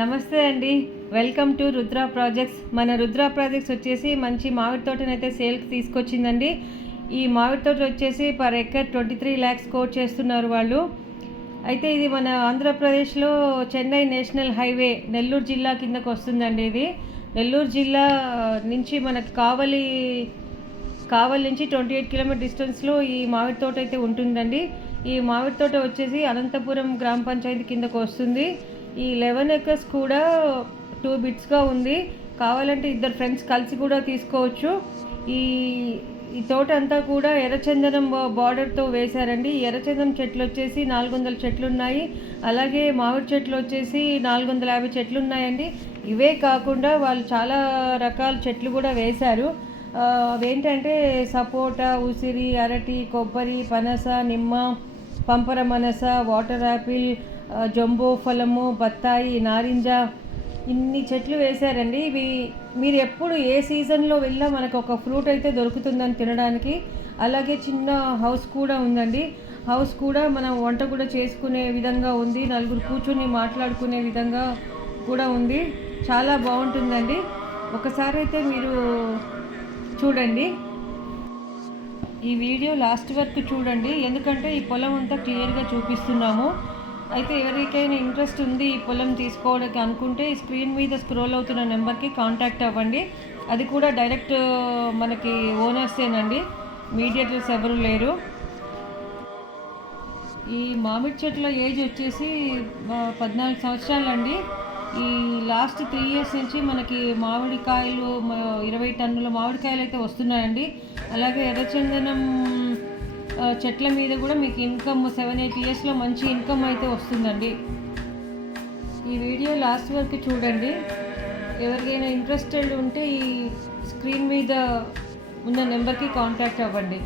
నమస్తే అండి. Welcome to Rudra projects. మన రుద్ర ప్రాజెక్ట్స్ వచ్చేసి మంచి మామిడి తోటనైతే సేల్కి తీసుకొచ్చిందండి. ఈ మామిడి తోట వచ్చేసి పర్ ఎకర్ 23 lakhs కోట్ చేస్తున్నారు వాళ్ళు. అయితే ఇది మన ఆంధ్రప్రదేశ్లో చెన్నై నేషనల్ హైవే నెల్లూరు జిల్లా కిందకు వస్తుందండి. ఇది నెల్లూరు జిల్లా నుంచి మనకు కావలి నుంచి 28 కిలోమీటర్ డిస్టెన్స్లో ఈ మామిడి తోట అయితే ఉంటుందండి. ఈ మామిడి తోట వచ్చేసి అనంతపురం గ్రామ పంచాయతీ కిందకు వస్తుంది. ఈ 11 acres కూడా 2 బిట్స్గా ఉంది. కావాలంటే ఇద్దరు ఫ్రెండ్స్ కలిసి కూడా తీసుకోవచ్చు. ఈ తోట అంతా కూడా ఎర్రచందనం బార్డర్తో వేశారండి. ఎర్రచందనం చెట్లు వచ్చేసి 400 చెట్లు ఉన్నాయి. అలాగే మామిడి చెట్లు వచ్చేసి 450 చెట్లు ఉన్నాయండి. ఇవే కాకుండా వాళ్ళు చాలా రకాల చెట్లు కూడా వేశారు. అవేంటంటే సపోటా, ఉసిరి, అరటి, కొబ్బరి, పనస, నిమ్మ, పంపర మనస, వాటర్ యాపిల్, జంబో ఫలము, బత్తాయి, నారింజ, ఇన్ని చెట్లు వేశారండి. ఇవి మీరు ఎప్పుడు ఏ సీజన్లో వెళ్ళినా మనకు ఒక ఫ్రూట్ అయితే దొరుకుతుందని తినడానికి. అలాగే చిన్న హౌస్ కూడా ఉందండి. హౌస్ కూడా మనం వంట కూడా చేసుకునే విధంగా ఉంది. నలుగురు కూర్చుని మాట్లాడుకునే విధంగా కూడా ఉంది. చాలా బాగుంటుందండి. ఒకసారి అయితే మీరు చూడండి. ఈ వీడియో లాస్ట్ వరకు చూడండి, ఎందుకంటే ఈ పొలం అంతా క్లియర్గా చూపిస్తున్నాము. అయితే ఎవరికైనా ఇంట్రెస్ట్ ఉంది ఈ పొలం తీసుకోవడానికి అనుకుంటే ఈ స్క్రీన్ మీద స్క్రోల్ అవుతున్న నెంబర్కి కాంటాక్ట్ అవ్వండి. అది కూడా డైరెక్ట్ మనకి ఓనర్సేనండి, మీడియేటర్స్ ఎవరు లేరు. ఈ మామిడి చెట్ల ఏజ్ వచ్చేసి 14 సంవత్సరాలండి. ఈ లాస్ట్ 3 years నుంచి మనకి మామిడికాయలు 20 టన్నుల మామిడికాయలు అయితే వస్తున్నాయండి. అలాగే ఎర్రచందనం చెట్ల మీద కూడా మీకు ఇన్కమ్ 7-8 yearsలో మంచి ఇన్కమ్ అయితే వస్తుందండి. ఈ వీడియో లాస్ట్ వరకు చూడండి. ఎవరికైనా ఇంట్రెస్టెడ్ ఉంటే ఈ స్క్రీన్ మీద ఉన్న నెంబర్కి కాంటాక్ట్ అవ్వండి.